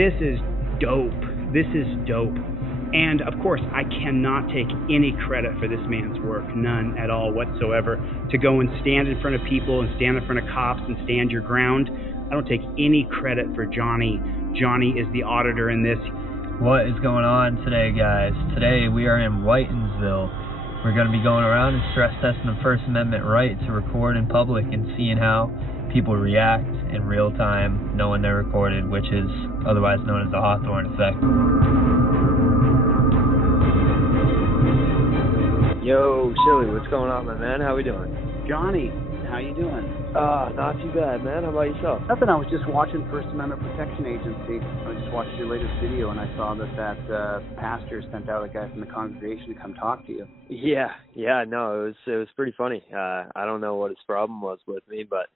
This is dope. This is dope. And of course, I cannot take any credit for this man's work, none at all whatsoever. To go and stand in front of people and stand in front of cops and stand your ground, I don't take any credit for Johnny. Johnny is the auditor in this. What is going on today, guys? Today we are in Whitensville. We're going to be going around and stress testing the First Amendment right to record in public and seeing how people react in real time, knowing they're recorded, which is otherwise known as the Hawthorne effect. Yo, Chille, what's going on, my man? How we doing? Johnny, how you doing? Not too bad, man. How about yourself? Nothing. I was just watching First Amendment Protection Agency. I just watched your latest video, and I saw that pastor sent out a guy from the congregation to come talk to you. Yeah. No, it was pretty funny. I don't know what his problem was with me, but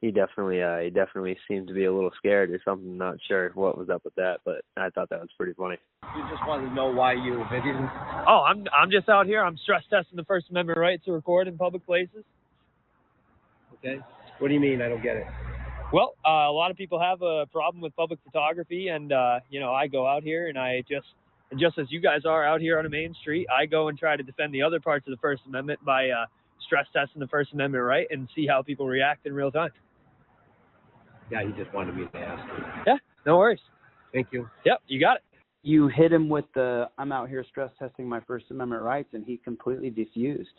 he definitely seemed to be a little scared or something. Not sure what was up with that, but I thought that was pretty funny. You just wanted to know why you were videoing? Oh, I'm just out here. I'm stress testing the First Amendment right to record in public places. Okay. What do you mean? I don't get it. Well, a lot of people have a problem with public photography, and I go out here and just as you guys are out here on a main street, I go and try to defend the other parts of the First Amendment by stress testing the First Amendment right and see how people react in real time. Yeah, he just wanted me to ask you. Yeah, no worries. Thank you. Yep, you got it. You hit him with the, I'm out here stress testing my First Amendment rights, and he completely diffused.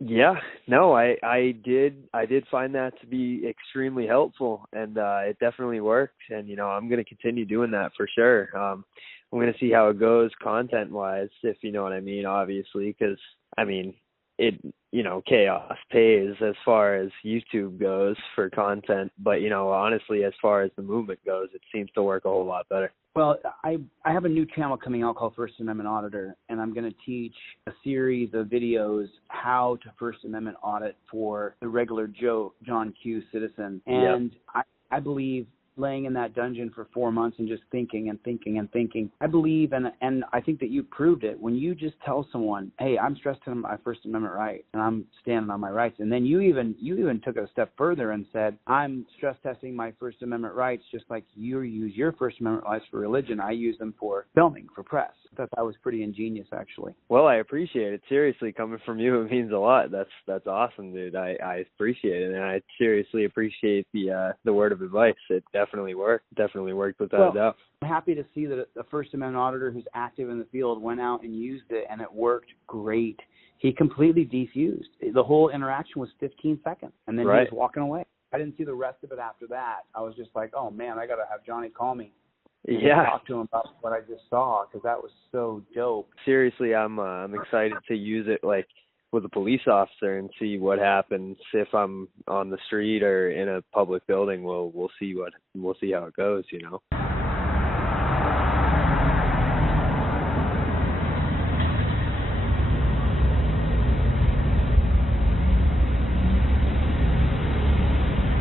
Yeah, no, I did find that to be extremely helpful, and it definitely worked. And I'm going to continue doing that for sure. I'm going to see how it goes content-wise, if you know what I mean. Obviously, because chaos pays as far as YouTube goes for content, but honestly, as far as the movement goes, it seems to work a whole lot better. Well, I have a new channel coming out called First Amendment Auditor, and I'm going to teach a series of videos how to First Amendment audit for the regular Joe John Q citizen. And yep. I believe laying in that dungeon for 4 months and just thinking, I believe, and I think that you proved it, when you just tell someone, hey, I'm stress testing my First Amendment right, and I'm standing on my rights, and then you even took it a step further and said, I'm stress testing my First Amendment rights just like you use your First Amendment rights for religion. I use them for filming, for press. I thought that was pretty ingenious, actually. Well, I appreciate it. Seriously, coming from you, it means a lot. That's awesome, dude. I appreciate it, and I seriously appreciate the word of advice. It definitely worked. Definitely worked without a doubt. I'm happy to see that a First Amendment auditor who's active in the field went out and used it, and it worked great. He completely defused. The whole interaction was 15 seconds, and then he was walking away. I didn't see the rest of it after that. I was just like, oh, man, I got to have Johnny call me. Yeah. Talk to him about what I just saw, because that was so dope. Seriously, I'm excited to use it with a police officer and see what happens if I'm on the street or in a public building. We'll see how it goes,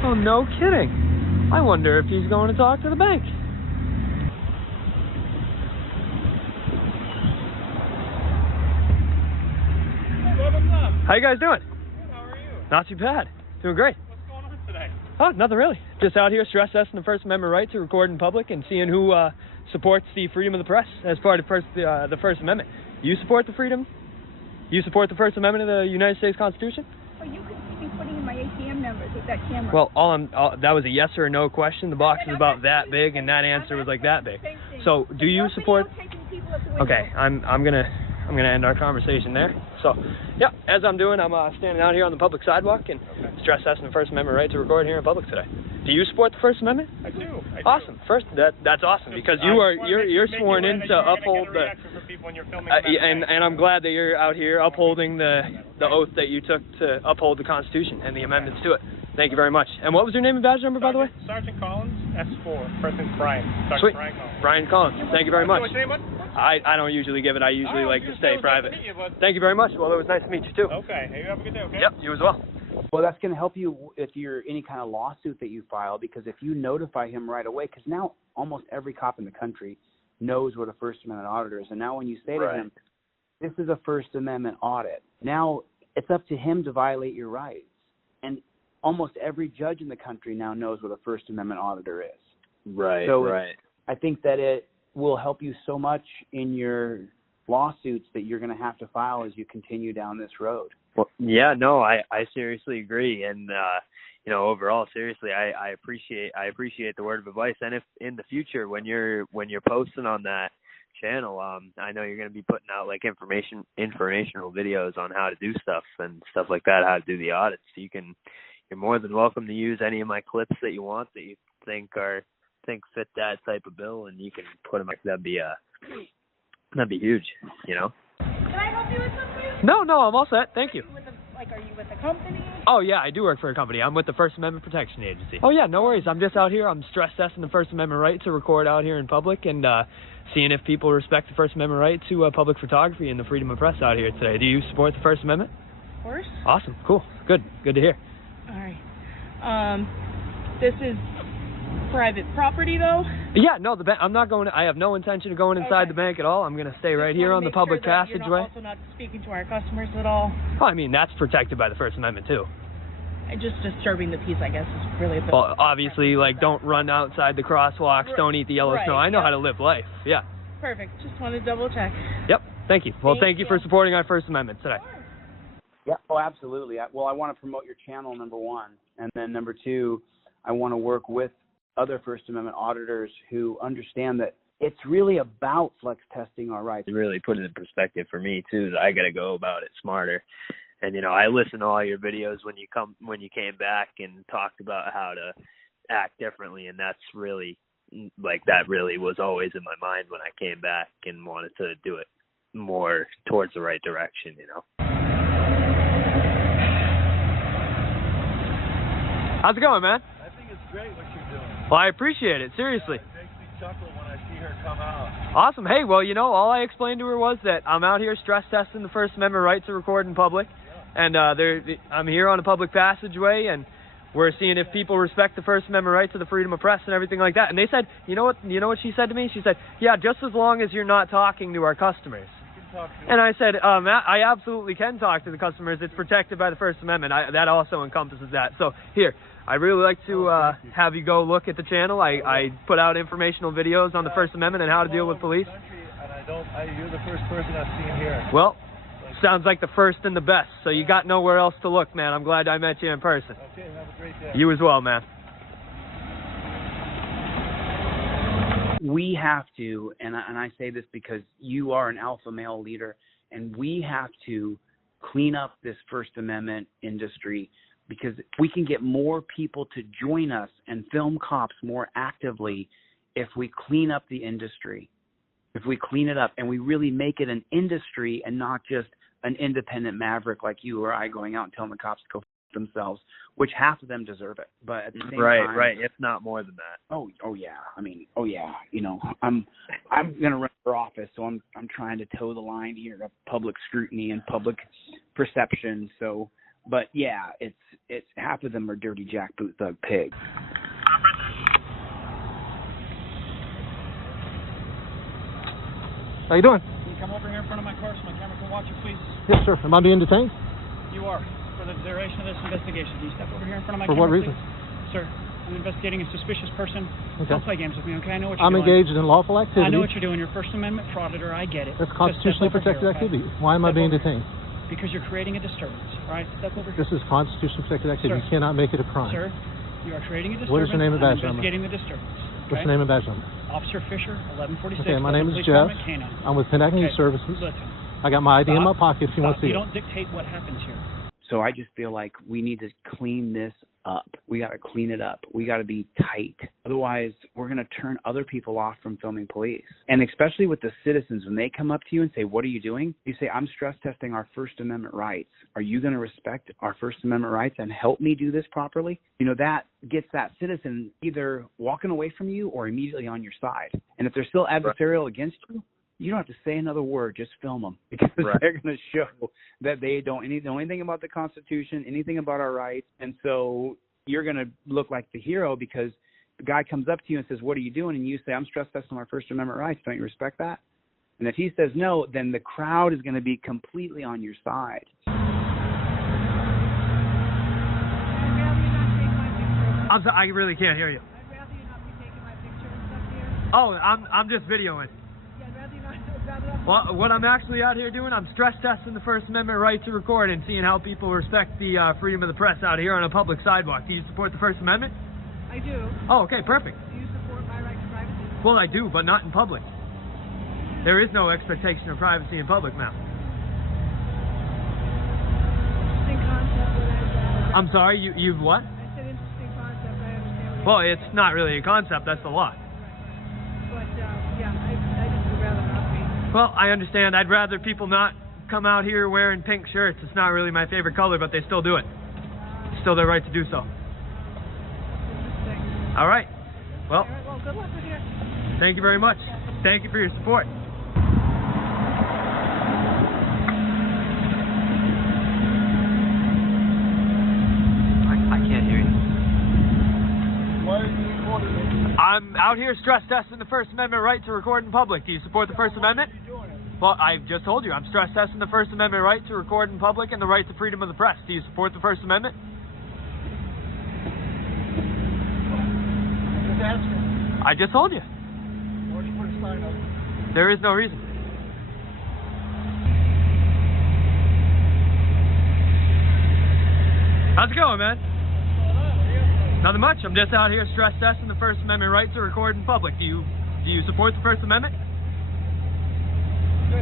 Oh, no kidding. I wonder if he's going to talk to the bank. How you guys doing? Good, how are you? Not too bad. Doing great. What's going on today? Oh, nothing really. Just out here stress testing the First Amendment right to record in public and seeing who supports the freedom of the press as part of the First Amendment. You support the freedom? You support the First Amendment of the United States Constitution? Well, you could be putting in my ATM numbers with that camera. Well, that was a yes or a no question. The box is about that big, and that answer was like that big. So, do you support? Okay, I'm gonna end our conversation there. So, yeah, as I'm doing, I'm standing out here on the public sidewalk and stress testing the First Amendment right to record here in public today. Do you support the First Amendment? I do. Awesome. First, that's awesome because you're sworn in to uphold the. And I'm glad that you're out here upholding the oath that you took to uphold the Constitution and the amendments to it. Thank you very much. And what was your name and badge number, by the way? Sergeant Collins, S4. First name's Brian. Sergeant Sweet. Brian Collins. Brian Collins. Thank you very much. What's your name, bud? I don't usually give it. I usually like to stay private. Nice to meet you, bud. Thank you very much. Well, it was nice to meet you, too. Okay. Hey, you have a good day, okay? Yep, you as well. Well, that's going to help you if you're any kind of lawsuit that you file, because if you notify him right away, because now almost every cop in the country knows what a First Amendment auditor is. And now when you say to him, this is a First Amendment audit, now it's up to him to violate your rights. And almost every judge in the country now knows what a First Amendment auditor is. Right, so right. I think that it will help you so much in your lawsuits that you're going to have to file as you continue down this road. Well, yeah, no, I seriously agree. And, you know, overall, seriously, I appreciate the word of advice. And if in the future, when you're posting on that channel, I know you're going to be putting out like informational videos on how to do stuff and stuff like that, how to do the audits. You're more than welcome to use any of my clips that you want that you think fit that type of bill, and you can put them. That'd be huge, you know. Can I help you with something? No, I'm all set. Thank you. Are you with a company? Oh, yeah, I do work for a company. I'm with the First Amendment Protection Agency. Oh, yeah, no worries. I'm just out here. I'm stress testing the First Amendment right to record out here in public and seeing if people respect the First Amendment right to public photography and the freedom of press out here today. Do you support the First Amendment? Of course. Awesome. Cool. Good to hear. All right. This is private property, though? Yeah, no, the bank. I have no intention of going inside the bank at all. I'm going to stay right here on the public passageway. You're also not speaking to our customers at all? Well, I mean, that's protected by the First Amendment, too. Just disturbing the peace, I guess, is really the... Well, obviously, like, don't run outside the crosswalks, don't eat the yellow snow. I know how to live life, yeah. Perfect. Just wanted to double check. Yep, thank you. Well, thank you for supporting our First Amendment today. Yeah, oh, absolutely. Well, I want to promote your channel, number one. And then number two, I want to work with other First Amendment auditors who understand that it's really about flex testing our rights. It really put it in perspective for me, too, that I got to go about it smarter. And, you know, I listened to all your videos when you came back and talked about how to act differently. And that's really, like, that really was always in my mind when I came back and wanted to do it more towards the right direction, you know. How's it going, man? I think it's great what you're doing. Well, I appreciate it, seriously. Yeah, it makes me chuckle when I see her come out. Awesome. Hey, well, you know, all I explained to her was that I'm out here stress testing the First Amendment right to record in public. And I'm here on a public passageway, and we're seeing if people respect the First Amendment right to the freedom of press and everything like that. And they said, you know what she said to me? She said, yeah, just as long as you're not talking to our customers. And I said, I absolutely can talk to the customers. It's protected by the First Amendment. That also encompasses that. So here, I really like to have you go look at the channel. I put out informational videos on the First Amendment and how to deal with police. And you're the first person I've seen here. Well, sounds like the first and the best. So you got nowhere else to look, man. I'm glad I met you in person. Okay, have a great day. You as well, man. We have to, and I say this because you are an alpha male leader, and we have to clean up this First Amendment industry, because we can get more people to join us and film cops more actively if we clean up the industry, if we clean it up and we really make it an industry and not just an independent maverick like you or I going out and telling the cops to go themselves, which half of them deserve it. But at the same time, right, if not more than that. Oh yeah. I mean, you know, I'm going to run for office, so I'm trying to toe the line here of public scrutiny and public perception. So, but yeah, it's half of them are dirty jackboot thug pigs. How you doing? Can you come over here in front of my car so my camera can watch you, please? Yes, sir. Am I being detained? You are. For the duration of this investigation. Can you step over here in front of my For camera, what reason? please? Sir, I'm investigating a suspicious person. Okay. Don't play games with me, okay? I know what you're I'm doing. engaged in lawful activity. I know what you're doing. You're First Amendment frauditor. I get it. That's Just constitutionally step over protected here, okay? activity. Why am I being detained? Because you're creating a disturbance. All right? Step over here. This is constitutionally protected activity. Sir. You cannot make it a crime. Sir, you are creating a disturbance. What is your name and badge number? Investigating the disturbance. What's the name and badge number? Officer Fisher, 1146. Okay, my name is Police Jeff. Department, K9. I'm with Pennac News Services. Listen. I got my ID in my pocket if you want to see You it. don't dictate what happens here. So I just feel like we need to clean this up. We got to clean it up. We got to be tight. Otherwise, we're going to turn other people off from filming police. And especially with the citizens, when they come up to you and say, what are you doing? You say, I'm stress testing our First Amendment rights. Are you going to respect our First Amendment rights and help me do this properly? You know, that gets that citizen either walking away from you or immediately on your side. And if they're still adversarial against you, you don't have to say another word. Just film them, because they're going to show that they don't know anything about the Constitution, anything about our rights. And so you're going to look like the hero because the guy comes up to you and says, what are you doing? And you say, I'm stress testing my First Amendment rights. Don't you respect that? And if he says no, then the crowd is going to be completely on your side. I really can't hear you. I'd rather you not be taking my picture and stuff here. Oh, I'm just videoing. Well, what I'm actually out here doing, I'm stress testing the First Amendment right to record and seeing how people respect the freedom of the press out here on a public sidewalk. Do you support the First Amendment? I do. Oh, okay, perfect. Do you support my right to privacy? Well, I do, but not in public. There is no expectation of privacy in public, ma'am. Interesting concept. I'm sorry, you've what? I said interesting concept. I understand. Well, it's not really a concept, that's the law. But, yeah, I just would rather not be. Well, I understand. I'd rather people not come out here wearing pink shirts. It's not really my favorite color, but they still do it. It's still their right to do so. All right. Well, good luck with you. Thank you very much. Thank you for your support. I can't hear you. Why are you recording me? I'm out here stress testing the First Amendment right to record in public. Do you support the First Amendment? Well, I just told you, I'm stress testing the First Amendment right to record in public and the right to freedom of the press. Do you support the First Amendment? Just asking. I just told you. Why don't you put a sign up? There is no reason. How's it going, man? Nothing much. I'm just out here stress testing the First Amendment right to record in public. Do you support the First Amendment?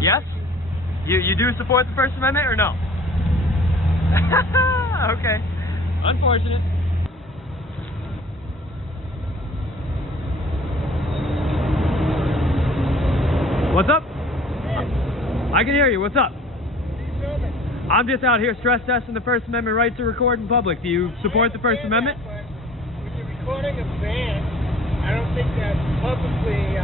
Yes? You do support the First Amendment or no? Okay. Unfortunate. What's up? I can hear you. What's up? I'm just out here stress testing the First Amendment right to record in public. Do you support the First Amendment? When you're recording a band, I don't think that's publicly,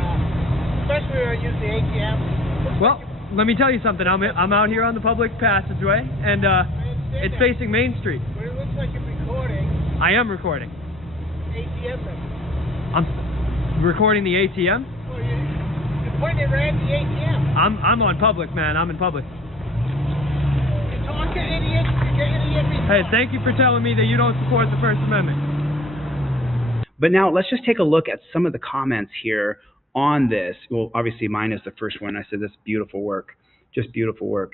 especially when I use the ATM. Well, let me tell you something. I'm out here on the public passageway, and it's facing Main Street. But it looks like you're recording. I am recording. ATM then. I'm recording the ATM. Well, you're pointing right at the ATM. I'm on public, man. I'm in public. You're talking idiot. You're idiot. Hey, thank you for telling me that you don't support the First Amendment. But now let's just take a look at some of the comments here on this. Well, obviously mine is the first one. I said, this beautiful work, just beautiful work.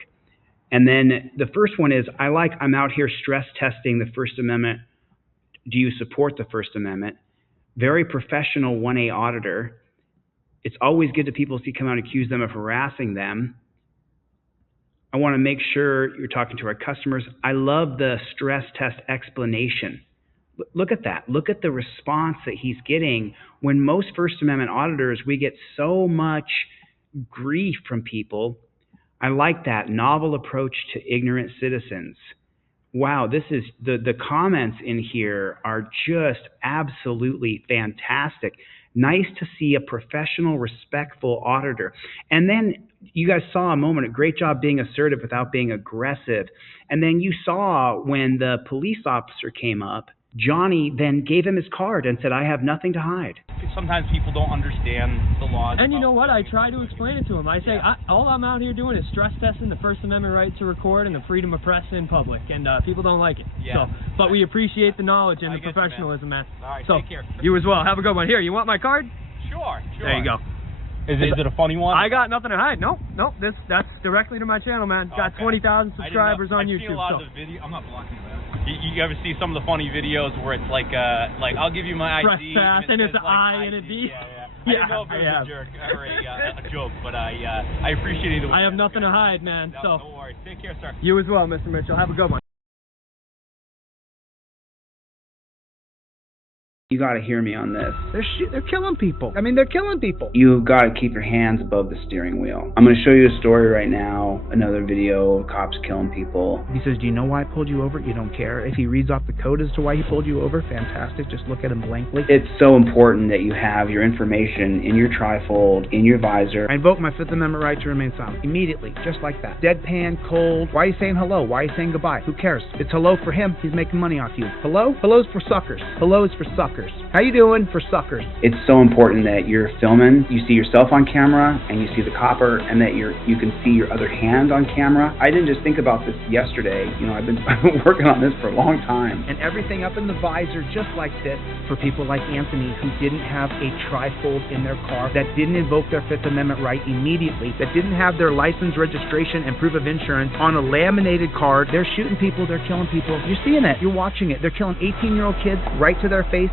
And then the first one is, I'm out here stress testing the First Amendment. Do you support the First Amendment? Very professional 1A auditor. It's always good to people see come out and accuse them of harassing them. I want to make sure you're talking to our customers. I love the stress test explanation. Look at that. Look at the response that he's getting. When most First Amendment auditors, we get so much grief from people. I like that novel approach to ignorant citizens. Wow, this is the comments in here are just absolutely fantastic. Nice to see a professional, respectful auditor. And then you guys saw a moment, a great job being assertive without being aggressive. And then you saw when the police officer came up, Johnny then gave him his card and said, I have nothing to hide. Sometimes people don't understand the laws. And you know what? I try to explain it to them. I say, all I'm out here doing is stress testing the First Amendment right to record and the freedom of press in public. And people don't like it. Yeah. So, but we appreciate the knowledge and the professionalism, man. All right, so, take care. You as well. Have a good one. Here, you want my card? Sure. There you go. Is it a funny one? I got nothing to hide. Nope. That's directly to my channel, man. Got 20,000 subscribers on YouTube. I've seen a lot of the video. I'm not blocking that. You ever see some of the funny videos where it's like I'll give you my ID. Press pass and it's an I and a Yeah. D. I didn't know if it was a jerk or a joke, but I appreciate either way. I have nothing to hide, man. No worries. Take care, sir. You as well, Mr. Mitchell. Have a good one. You got to hear me on this. They're killing people. I mean, they're killing people. You've got to keep your hands above the steering wheel. I'm going to show you a story right now, another video of cops killing people. He says, do you know why I pulled you over? You don't care. If he reads off the code as to why he pulled you over, fantastic. Just look at him blankly. It's so important that you have your information in your trifold, in your visor. I invoke my Fifth Amendment right to remain silent. Immediately, just like that. Deadpan, cold. Why are you saying hello? Why are you saying goodbye? Who cares? It's hello for him. He's making money off you. Hello? Hello's for suckers. Hello is for suckers. suckers. How you doing for suckers? It's so important that you're filming, you see yourself on camera, and you see the copper, and that you can see your other hand on camera. I didn't just think about this yesterday. I've been working on this for a long time. And everything up in the visor just like this for people like Anthony who didn't have a trifold in their car, that didn't invoke their Fifth Amendment right immediately, that didn't have their license, registration, and proof of insurance on a laminated card. They're shooting people, they're killing people. You're seeing it, you're watching it. They're killing 18-year-old kids right to their face.